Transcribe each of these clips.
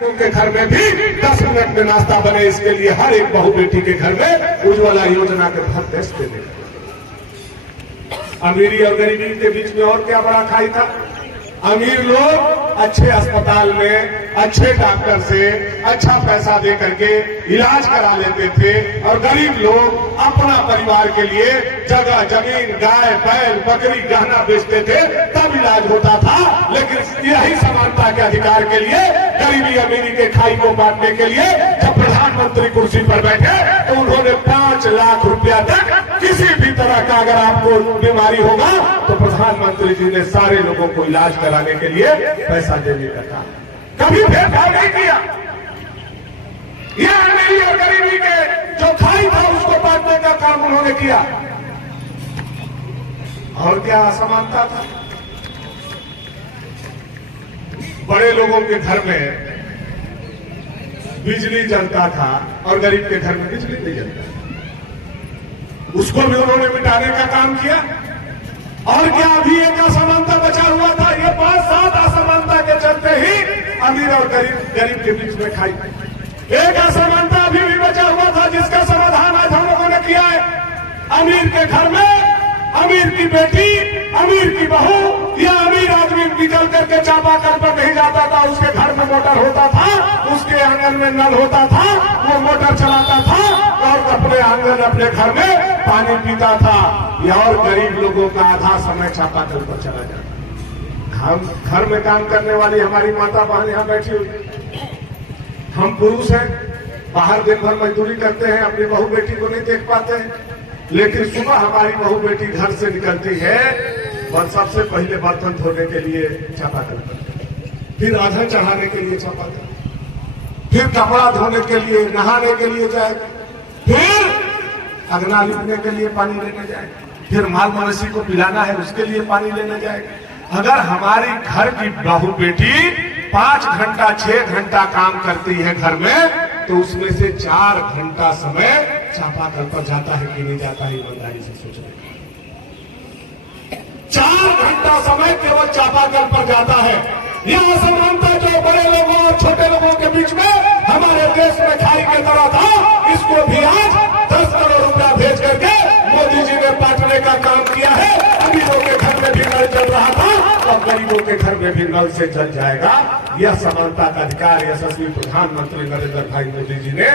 के घर में भी 10 मिनट में नाश्ता बने, इसके लिए हर एक बहू बेटी के घर में उज्ज्वला योजना के तहत टेस्ट देने। अमीरी और गरीबी के बीच में और क्या बड़ा खाई था। अमीर लोग अच्छे अस्पताल में अच्छे डॉक्टर से अच्छा पैसा दे करके इलाज करा लेते थे और गरीब लोग अपना परिवार के लिए जगह जमीन गाय बैल बकरी गहना बेचते थे, तब इलाज होता था। लेकिन यही समानता के अधिकार के लिए, गरीबी अमीरी के खाई को बांटने के लिए जब प्रधानमंत्री कुर्सी पर बैठे तो उन्होंने 5 लाख रुपया तक किसी भी तरह का अगर आपको बीमारी होगा तो प्रधानमंत्री जी ने सारे लोगों को इलाज कराने के लिए पैसा देने का काम, कभी भेदभाव नहीं किया। यह अमीरी और गरीबी के जो खाई था उसको बांटने का काम उन्होंने किया। और क्या असमानता था। बड़े लोगों के घर में बिजली जलता था और गरीब के घर में बिजली नहीं जलता, उसको भी उन्होंने मिटाने का काम किया। और क्या अभी एक असमानता बचा हुआ था, ये 5-7 असमानता के चलते ही अमीर और गरीब के बीच में खाई। एक असमानता अभी भी बचा हुआ था जिसका समाधान आज हम लोगों ने किया है। अमीर के घर में अमीर की बेटी, अमीर की बहू या अमीर आदमी निकल करके चापाकल पर नहीं जाता था, उसके घर में मोटर होता था, उसके आंगन में नल होता था, वो मोटर चलाता था और अपने आंगन अपने घर में पानी पीता था। या और गरीब लोगों का आधा समय चापाकल पर चला जाता। हम घर में काम करने वाली हमारी माता बहन यहाँ बैठी हुई, हम पुरुष हैं, बाहर दिन भर मजदूरी करते हैं, अपनी बहू बेटी को नहीं देख पाते हैं। लेकिन सुबह हमारी बहू बेटी घर से निकलती है और सबसे पहले बर्तन धोने के लिए चापाकल पर, फिर आधा चढ़ाने के लिए चापाकल, फिर कपड़ा धोने के लिए, नहाने के लिए जाएगा, फिर अगना लिपने के लिए पानी लेने जाएगा, फिर माल मवेशी को पिलाना है उसके लिए पानी लेने जाएगा। अगर हमारी घर की बहू बेटी 5 घंटा 6 घंटा काम करती है घर में, तो उसमें से 4 घंटा समय चापाकल पर जाता है कि नहीं जाता है, ईमानदारी से सोच रहे। 4 घंटा समय केवल चापाकल पर जाता है। यह असमानता जो बड़े लोगों और छोटे लोगों के बीच में हमारे देश में खाई के तरह था, इसको भी आज 10 करोड़ रुपया भेज करके मोदी जी ने बांटने का काम किया है। अमीरों के घर में भी नल चल रहा था और गरीबों के घर में भी नल से चल जाएगा। यह समानता का अधिकार यशस्वी प्रधानमंत्री नरेंद्र भाई मोदी जी ने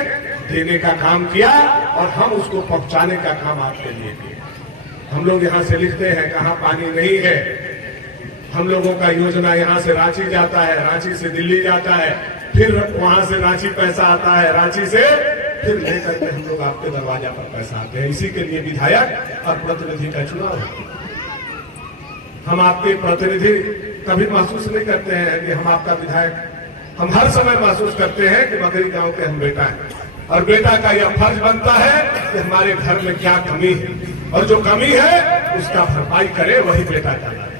देने का काम किया और हम उसको पहुंचाने का काम आपके लिए किया। हम लोग यहाँ से लिखते हैं कहाँ पानी नहीं है, हम लोगों का योजना यहाँ से रांची जाता है, रांची से दिल्ली जाता है, फिर वहां से रांची पैसा आता है, रांची से फिर लेकर के हम लोग आपके दरवाजा पर पैसा आते हैं। इसी के लिए विधायक और प्रतिनिधि का चुनाव है। हम आपके प्रतिनिधि कभी महसूस नहीं करते हैं कि हम आपका विधायक, हम हर समय महसूस करते हैं कि मगरी गांव के हम बेटा हैं और बेटा का यह फर्ज बनता है कि हमारे घर में क्या कमी है और जो कमी है उसका भरपाई करे, वही बेटा कहलाता है।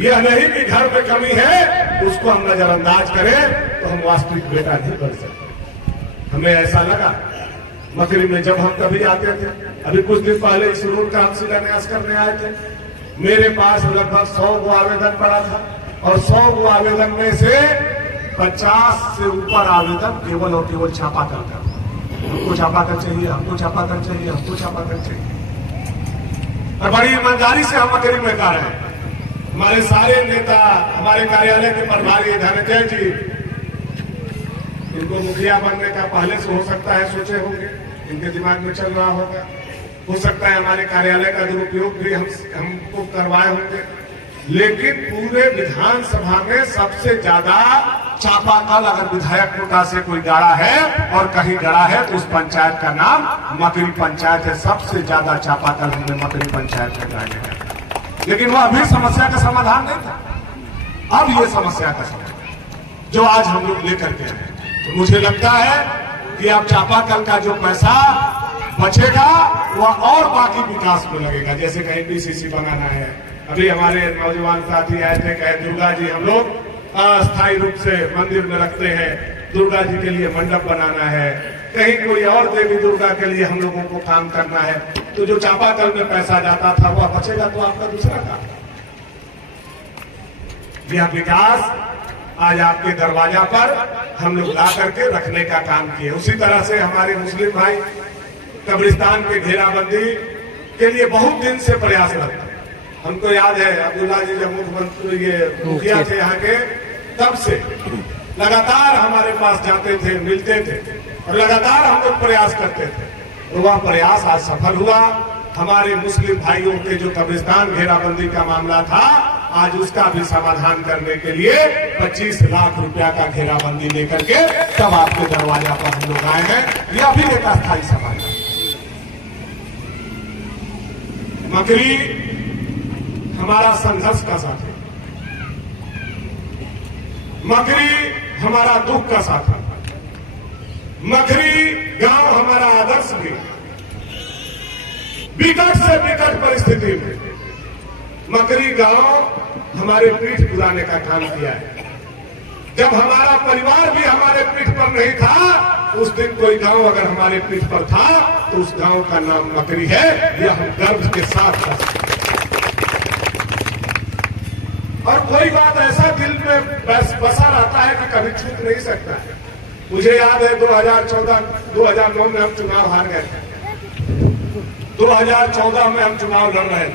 यह नहीं कि घर में कमी है उसको हम नजरअंदाज करें तो हम वास्तविक बेटा नहीं बन सकते। हमें ऐसा लगा मकरी में जब हम कभी आते थे, अभी कुछ दिन पहले इस रोड का हम शिलान्यास करने आए थे, मेरे पास लगभग 100 गो आवेदन पड़ा था और 100 गो आवेदन में से 50 से ऊपर आवेदन केवल और केवल चापाकल का। हमको चापाकल चाहिए, हमको चापाकल चाहिए, हमको चापाकल चाहिए। और बड़ी ईमानदारी से हम मकरी में कर रहे हैं। हमारे सारे नेता, हमारे कार्यालय के प्रभारी धनंजय जी, इनको मुखिया बनने का पहले से हो सकता है सोचे होंगे, इनके दिमाग में चल रहा होगा। हो सकता है हमारे कार्यालय का दुरुपयोग भी हमको करवाए होंगे। लेकिन पूरे विधानसभा में सबसे ज्यादा चापाकल अगर विधायक कोटा से कोई गाड़ा है और कहीं गड़ा है तो उस पंचायत का नाम मकरी पंचायत है। सबसे ज्यादा चापाकल हमने मकरी पंचायत में गाड़े हैं। लेकिन वह अभी समस्या का समाधान नहीं था। अब ये समस्या का समाधान जो आज हम लोग लेकर के आए, तो मुझे लगता है कि अब चापाकल का जो पैसा बचेगा वह और बाकी विकास में लगेगा। जैसे कहीं बीसीसी बनाना है, अभी हमारे नौजवान साथी आए थे, कहे दुर्गा जी हम लोग अस्थायी रूप से मंदिर में रखते हैं, दुर्गा जी के लिए मंडप बनाना है, कहीं कोई और देवी दुर्गा के लिए हम लोगों को काम करना है, तो जो चापाकल में पैसा जाता था वह बचेगा तो आपका दूसरा काम। यह विकास आज आपके दरवाजा पर हम लोग ला करके रखने का काम किए। उसी तरह से हमारे मुस्लिम भाई कब्रिस्तान के घेराबंदी के लिए बहुत दिन से प्रयासरत थे। हमको याद है अब्दुल्ला जी जब मुख्यमंत्री ये मुखिया थे यहाँ के, तब से लगातार हमारे पास जाते थे, मिलते थे और लगातार हम लोग प्रयास करते थे। और वह प्रयास आज सफल हुआ। हमारे मुस्लिम भाइयों के जो कब्रिस्तान घेराबंदी का मामला था, आज उसका भी समाधान करने के लिए 25 लाख रुपया का घेराबंदी लेकर के तब आपके दरवाजा पर हम लोग आए हैं। यह भी एक अस्थायी समाधान। मकरी हमारा संघर्ष का साथी, मकरी हमारा दुख का साथी, मकरी गांव हमारा आदर्श भी। विकट से विकट परिस्थिति में मकरी गांव हमारे पीठ बुलाने का काम किया है। जब हमारा परिवार भी हमारे पीठ पर नहीं था, उस दिन कोई गांव अगर हमारे पीठ पर था तो उस गांव का नाम मकरी है। यह हम गर्व के साथ कर सकते और कोई बात ऐसा दिल में बसा रहता है कि कभी छूट नहीं सकता है। मुझे याद है 2009 में हम चुनाव हार गए थे। 2014 में हम चुनाव लड़ रहे थे।